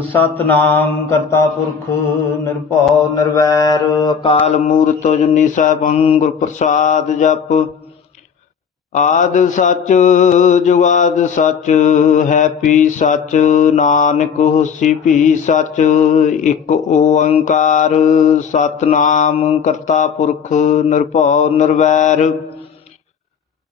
ਸਤਨਾਮ ਕਰਤਾ ਪੁਰਖ, ਨਿਰਭਉ, ਨਿਰਵੈਰ, ਅਕਾਲ ਮੂਰਤ, ਜੁਨੀ ਸੈਭੰ ਗੁਰ ਪ੍ਰਸਾਦ ਜਪ। ਆਦ ਸੱਚ, ਜੁਗਾਦ ਸੱਚ, ਹੈ ਪੀ ਸੱਚ, ਨਾਨਕ ਹੋਸੀ ਭੀ ਸੱਚ, ਇੱਕ ਓੰਕਾਰ। ਸਤਨਾਮ ਕਰਤਾ ਪੁਰਖ, ਨਿਰਭਉ, ਨਿਰਵੈਰ।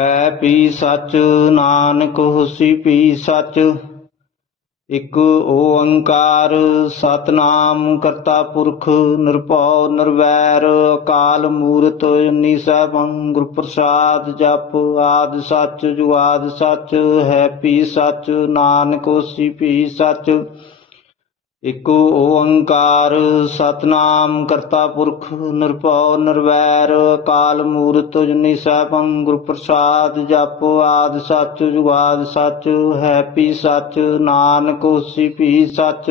ਹੈ ਪੀ ਸੱਚ, ਨਾਨਕ ਹੋਸੀ ਪੀ ਸੱਚ। ਇਕ ਓੰਕਾਰ, ਸਤਨਾਮ ਕਰਤਾ ਪੁਰਖ, ਨਿਰਭਉ, ਨਿਰਵੈਰ, ਅਕਾਲ ਮੂਰਤ ਅਜੂਨੀ ਸੈਭੰ ਗੁਰ ਪ੍ਰਸਾਦ ਜਪ ਆਦ ਸੱਚ ਜੁਗਾਦ ਸੱਚ, ਹੈ ਪੀ ਸੱਚ, ਨਾਨਕ ਹੋਸੀ ਪੀ ਸੱਚ। ਇਕ ਓੰਕਾਰ, ਸਤਨਾਮ ਕਰਤਾ ਪੁਰਖ, ਨਿਰਭਉ, ਨਿਰਵੈਰ, ਅਕਾਲ ਮੂਰਤ ਅਜੂਨੀ ਸੈਭੰ ਗੁਰ ਪ੍ਰਸਾਦ, ਜਪ ਆਦ ਸੱਚ, ਜੁਗਾਦ ਸੱਚ, ਹੈ ਪੀ ਸੱਚ, ਨਾਨਕ ਹੋਸੀ ਭੀ ਸੱਚ।